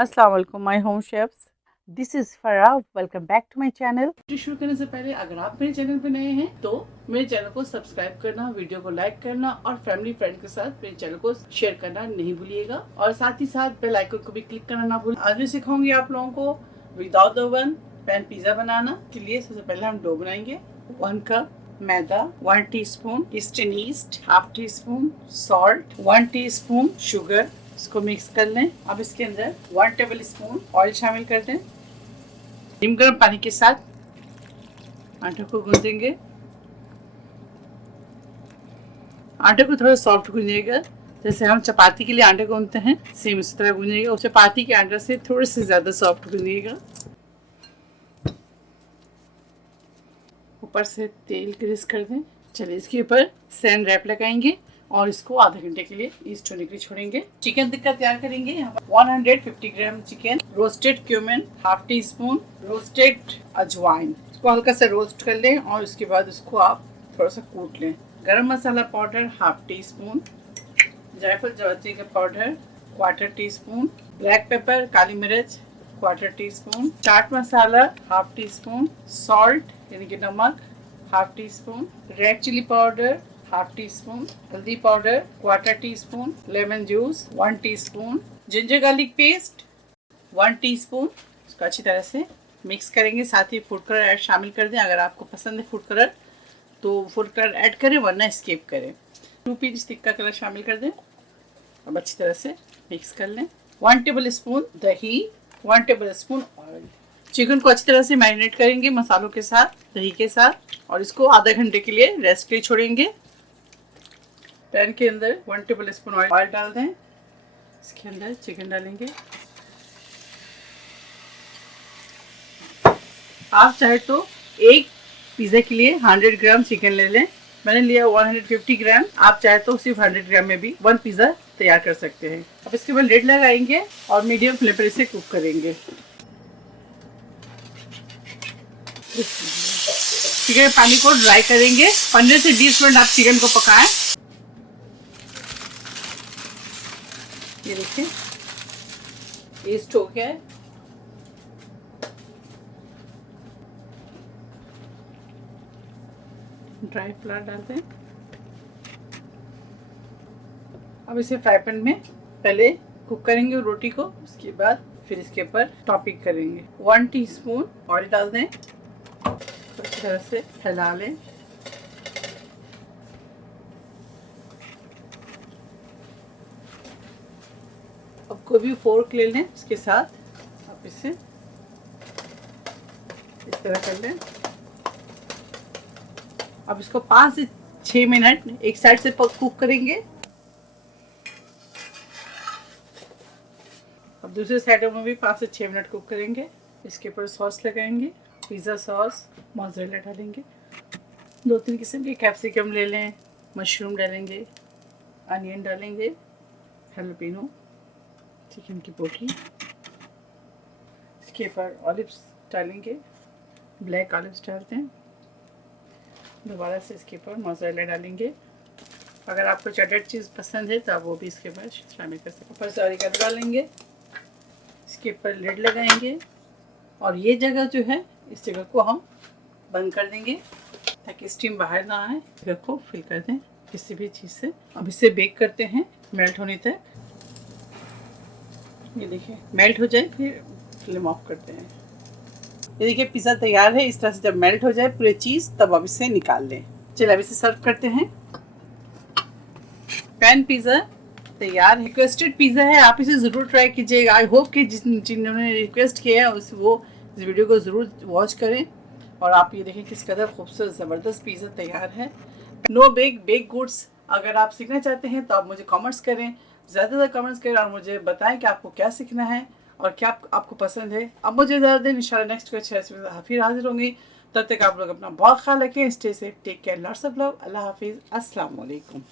अस्सलाम वालेकुम my home chefs, this is Farah. Welcome back to my channel. शुरू करने से पहले अगर आप मेरे चैनल पे नए हैं तो मेरे चैनल को सब्सक्राइब करना, वीडियो को लाइक करना और फैमिली फ्रेंड के साथ मेरे चैनल को शेयर करना नहीं भूलिएगा और साथ ही साथ बेल आइकन को भी क्लिक करना ना भूलिए। आज मैं सिखाऊंगी आप लोगों को विदाउट ओवन पैन पिज्जा बनाना के लिए। सबसे पहले हम डो बनाएंगे। 1 कप मैदा, 1 teaspoon eastern east, half teaspoon salt, 1 teaspoon sugar, इसको मिक्स कर लें। अब इसके अंदर 1 टेबल स्पून ऑयल शामिल कर दें। नीम गर्म पानी के साथ आटे को गूंदेंगे। आटे को थोड़ा सॉफ्ट गूंजिएगा, जैसे हम चपाती के लिए आटे गूंदते हैं सेम उसी तरह गूंजिएगा। और चपाती के आटे से थोड़े से ज़्यादा सॉफ्ट गूंजिएगा। ऊपर से तेल ग्रीस कर दें। चलिए इसके ऊपर सैंड रैप लगाएंगे और इसको आधे घंटे के लिए ईस्ट होने के लिए छोड़ेंगे। चिकन टिक्का तैयार करेंगे। 150 gram chicken, roasted cumin, half tea spoon roasted अजवाइन, इसको हल्का सा रोस्ट कर लें और उसके बाद उसको आप थोड़ा सा कूट लें। Garam masala powder half teaspoon, जायफल जावित्री का powder 1/4 teaspoon, black pepper काली मिर्च 1/4 teaspoon, chaat masala half teaspoon, salt यानी कि नमक half teaspoon, red chilli powder half teaspoon, हल्दी powder 1/4 teaspoon, lemon juice 1 teaspoon, ginger garlic paste 1 teaspoon. इसको अच्छी तरह से मिक्स करेंगे। साथ ही फूड कलर ऐड शामिल कर दें। अगर आपको पसंद है फूड कलर तो फूड कलर ऐड करें, वरना स्किप करें। 2 पिंच तिक्का कलर शामिल कर दें। अब अच्छी तरह से मिक्स कर लें। 1 टेबल स्पून दही, 1 टेबल स्पून ऑयल। चिकन को अच्छी तरह से मैरिनेट करेंगे मसालों के साथ, दही के साथ, और इसको आधे घंटे के लिए रेस्ट के लिए छोड़ेंगे। पैन के अंदर 1 टेबल स्पून ऑयल डाल दें। इसके अंदर चिकन डालेंगे। आप चाहे तो एक पिज़्ज़ा के लिए 100 ग्राम चिकन ले लें। मैंने लिया 150 ग्राम। आप चाहे तो सिर्फ 100 ग्राम में भी 1 पिज़्ज़ा तैयार कर सकते हैं। अब इसके बाद लिड लगाएंगे और मीडियम फ्लेम पर इसे कुक करेंगे। चिकन पानी को ड्राई करेंगे। 15 से 20 मिनट आप चिकन को पकाएं। ये देखिए ईस्ट हो गया है। ड्राई फ्लावर डालते हैं। अब इसे फ्राई पैन में पहले कुक करेंगे रोटी को, उसके बाद फिर इसके ऊपर टॉपिंग करेंगे। 1 टीस्पून ऑयल डाल दें, अच्छी तरह से फैला लें। अब कोई भी फोर्क ले लें, उसके साथ आप इसे इस तरह कर लें। अब इसको 5 से 6 मिनट एक साइड से कुक करेंगे। अब दूसरे साइड में भी 5 से 6 मिनट कुक करेंगे। इसके ऊपर सॉस लगाएंगे, पिज़्ज़ा सॉस, मोज़रेला डालेंगे, 2-3 किस्म के कैप्सिकम ले लें, मशरूम डालेंगे, अनियन डालेंगे, हैलोपिनो, चिकन की पोटली, इसके ऊपर ऑलिव्स डालेंगे, ब्लैक ऑलिव्स डालते हैं। दोबारा से इसके ऊपर मोज़रेला डालेंगे। अगर आपको चटपटी चीज़ पसंद है तो आप वो भी इसके ऊपर शामिल कर सकते हैं। ऊपर से ऑरिगेनो डालेंगे। इसके ऊपर लिड लगाएंगे और ये जगह जो है इस जगह को हम बंद कर देंगे ताकि स्टीम बाहर ना आए। जगह को फिल कर दें किसी भी चीज़ से। अब इसे बेक करते हैं मेल्ट होने तक। ये देखिए मेल्ट हो जाए फिर फ्लेम ऑफ करते हैं। ये देखिए पिज़्ज़ा तैयार है। इस तरह से जब मेल्ट हो जाए पूरी चीज़ तब अब इसे निकाल लें। चलिए अब इसे सर्व करते हैं। पैन पिज़्ज़ा तैयार है। रिक्वेस्टेड पिज़्ज़ा है, आप इसे ज़रूर ट्राई कीजिएगा। आई होप कि जिन्होंने रिक्वेस्ट किया है वो इस वीडियो को ज़रूर वॉच करें। और आप ये देखें किस कदर खूबसूरत ज़बरदस्त पिज़्ज़ा तैयार है। नो बेक गुड्स अगर आप सीखना चाहते हैं तो आप मुझे कमेंट्स करें, ज़्यादा कमेंट्स करें और मुझे बताएं कि आपको क्या सीखना है और क्या आपको पसंद है। अब मुझे ज़्यादा दिन इंशाल्लाह नेक्स्ट कोई अच्छी रेसिपी फिर हाजिर होंगी। तब तक आप लोग अपना बहुत ख्याल रखें। Stay safe, take care, lots of love. अल्लाह हाफिज़, अस्सलाम वालेकुम।